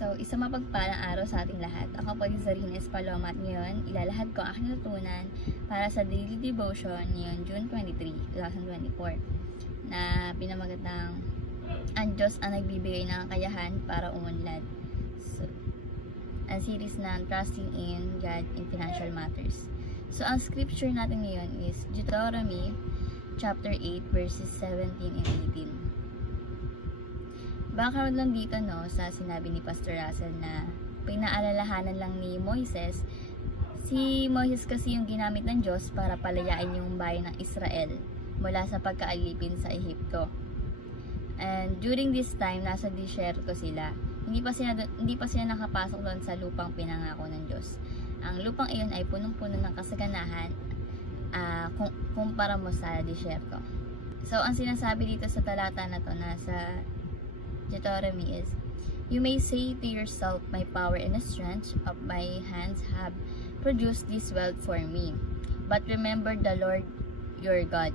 So, isang mapagpalang araw sa ating lahat. Ako po si Zarina Espaloma at ngayon, ilalahad ko ang aking natutunan para sa daily devotion ngayon June 23, 2024 na pinamagatang ang Diyos ang nagbibigay ng kakayahan para umunlad. So, ang series ng Trusting in God in Financial Matters. So, ang scripture natin ngayon is Deuteronomy chapter 8 verses 17 and 18. Background lang dito sa sinabi ni Pastor Russell na pinaalalahanan lang ni Moises. Si Moises kasi yung ginamit ng Diyos para palayain yung bayan ng Israel mula sa pagkaalipin sa Ehipto. And during this time, nasa disyerto sila. Hindi pa sila nakapasok doon sa lupang pinangako ng Diyos. Ang lupang iyon ay punong-puno ng kasaganahan kumpara mo sa disyerto. So, ang sinasabi dito sa talata na to nasa Deuteronomy is, "You may say to yourself, my power and the strength of my hands have produced this wealth for me. But remember the Lord your God,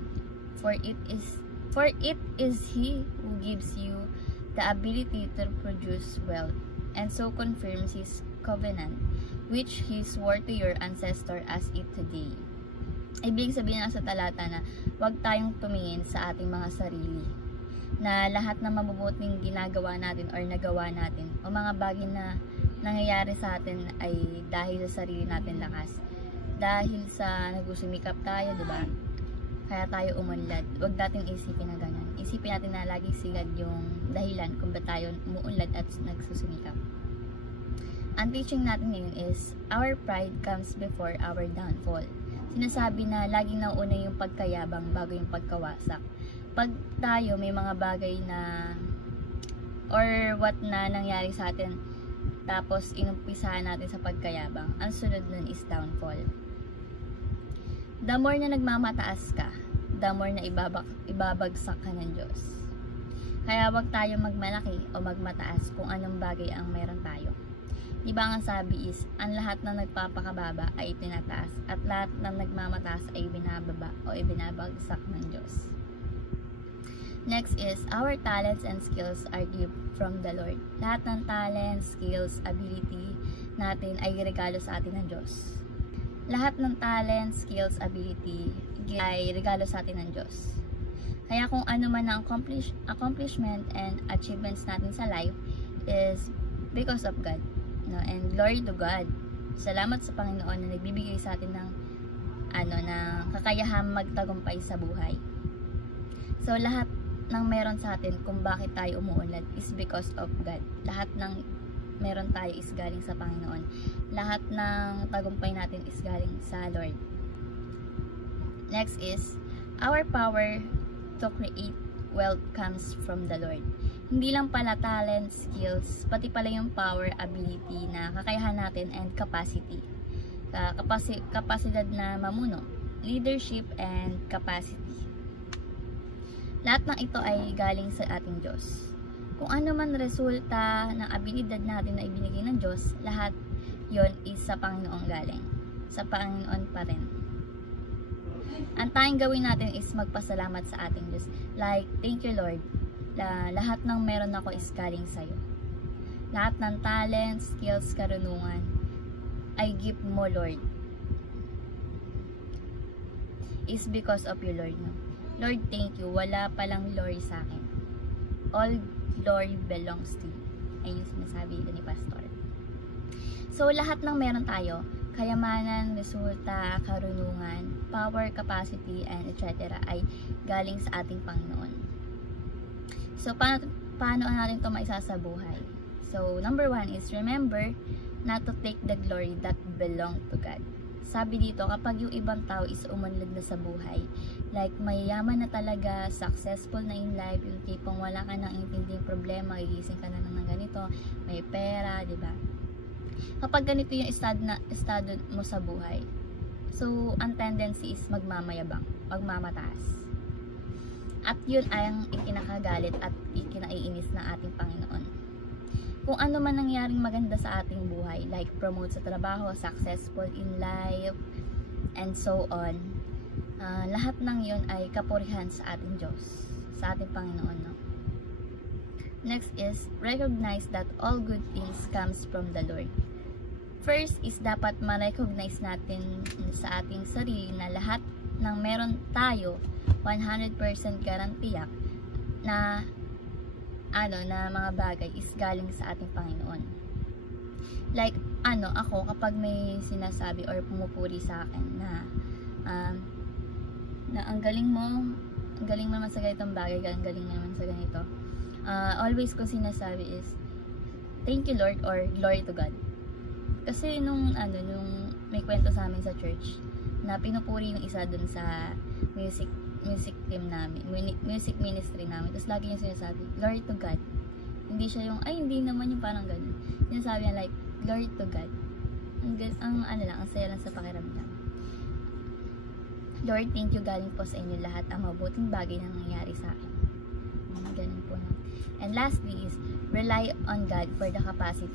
for it is He who gives you the ability to produce wealth, and so confirms His covenant, which He swore to your ancestor as it today." Ibig sabihin sa talata na huwag tayong tumingin sa ating mga sarili, na lahat ng mabubuting ginagawa natin or nagawa natin o mga bagay na nangyayari sa atin ay dahil sa sarili natin lakas. Dahil sa nagsusumikap tayo, diba? Kaya tayo umunlad. Huwag natin isipin na ganyan. Isipin natin na laging sigad yung dahilan kung ba't tayo umuunlad at nagsusumikap. Ang teaching natin ngayon is, our pride comes before our downfall. Sinasabi na laging nauuna yung pagkayabang bago yung pagkawasak. Pag tayo may mga bagay na or what na nangyari sa atin tapos inumpisahan natin sa pagkayabang, ang sunod nun is downfall. The more na nagmamataas ka, the more na ibabagsak ka ng Diyos. Kaya wag tayo magmalaki o magmataas kung anong bagay ang meron tayo. Diba ang sabi is, ang lahat na nagpapakababa ay tinataas at lahat ng nagmamataas ay binababa o ibinabagsak ng Diyos. Next is, our talents and skills are gift from the Lord. Lahat ng talents, skills, ability natin ay regalo sa atin ng Diyos. Lahat ng talents, skills, ability ay regalo sa atin ng Diyos. Kaya kung ano man ang accomplishment and achievements natin sa life is because of God. And glory to God. Salamat sa Panginoon na nagbibigay sa atin ng kakayahang magtagumpay sa buhay. So lahat ng meron sa atin kung bakit tayo umuunlad is because of God. Lahat ng meron tayo is galing sa Panginoon. Lahat ng tagumpay natin is galing sa Lord. Next is, our power to create wealth comes from the Lord. Hindi lang pala talent, skills, pati pala yung power, ability na kakayahan natin and capacity. Kapasidad na mamuno, leadership and capacity. Lahat ng ito ay galing sa ating Diyos. Kung ano man resulta ng abilidad natin na ibinigay ng Diyos, lahat yon is sa Panginoon galing. Sa Panginoon pa rin. Ang tanging gawin natin is magpasalamat sa ating Diyos. Like, thank you Lord. Lahat ng meron ako is galing sa'yo. Lahat ng talent, skills, karunungan ay gift mo Lord. Is because of you Lord. Lord, thank you. Wala palang glory sa akin. All glory belongs to you. Ayun yung sinasabi dito ni Pastor. So, lahat ng meron tayo, kayamanan, resulta, karunungan, power, capacity, and etc. ay galing sa ating Panginoon. So, paano natin ito maisasabuhay? So, number 1 is remember not to take the glory that belong to God. Sabi dito, kapag yung ibang tao is umunlad na sa buhay, like mayayaman na talaga, successful na in life, yung tipong wala ka nang intinding problema, gigising ka na ng ganito, may pera, diba? Kapag ganito yung estado mo sa buhay, so, ang tendency is magmamayabang, magmamataas. At yun ay ang ikinakagalit at ikinaiinis ng ating Panginoon. Kung ano man nangyaring maganda sa ating buhay, like promote sa trabaho, successful in life, and so on, lahat ng yun ay kapurihan sa ating Diyos, sa ating Panginoon. Next is, recognize that all good things comes from the Lord. First is dapat ma-recognize natin sa ating sarili na lahat ng meron tayo 100% garantiyak na na mga bagay is galing sa ating Panginoon. Like ako kapag may sinasabi or pumupuri sa akin na ang galing mo naman sa ganitong bagay, ang galing naman sa ganito. Always ko sinasabi is thank you Lord or glory to God. Kasi nung may kwento sa amin sa church na pinupuri yung isa dun sa music team namin, music ministry namin. Tapos lagi niya sinasabi, glory to God. Hindi siya yung, hindi naman yung parang ganun. Sinasabi niya like, glory to God. Ang saya lang sa pakiramdam. Lord, thank you galing po sa inyo lahat ang mabuting bagay na nangyayari sa akin. Ganun po na. And lastly is, rely on God for the capacity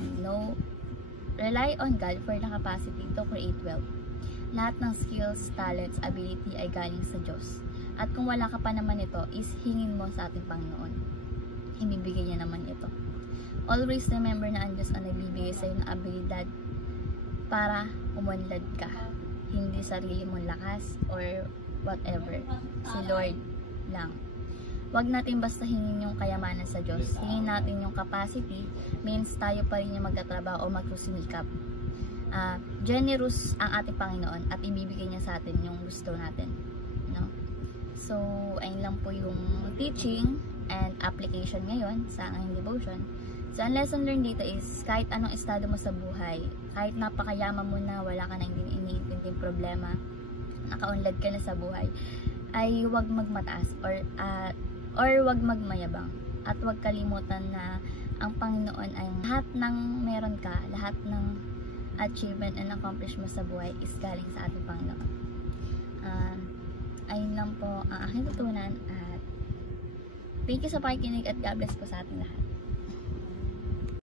to create wealth. Lahat ng skills, talents, ability ay galing sa Diyos. At kung wala ka pa naman ito, is hingin mo sa ating Panginoon. Ibibigay niya naman ito. Always remember na ang Diyos ang nagbibigay sa iyo ng abilidad para umunlad ka. Hindi sarili mong lakas or whatever. Si Lord lang. Huwag natin basta hingin yung kayamanan sa Diyos. Hingin natin yung capacity, means tayo pa rin yung magtatrabaho o magsusinikap. Generous ang ating Panginoon at ibibigay niya sa atin yung gusto natin. No? So, ayun lang po yung teaching and application ngayon sa aking devotion. So, ang lesson learned dito is kahit anong estado mo sa buhay, kahit napakayaman mo na, wala ka na iniintinding problema, nakaunlad ka na sa buhay, ay huwag magmataas or huwag magmayabang. At huwag kalimutan na ang Panginoon ay lahat ng meron ka, lahat ng achievement and accomplishment sa buhay is galing sa ating Panginoon. Ayun lang po ang aking tutunan at thank you sa pakikinig at God bless po sa ating lahat.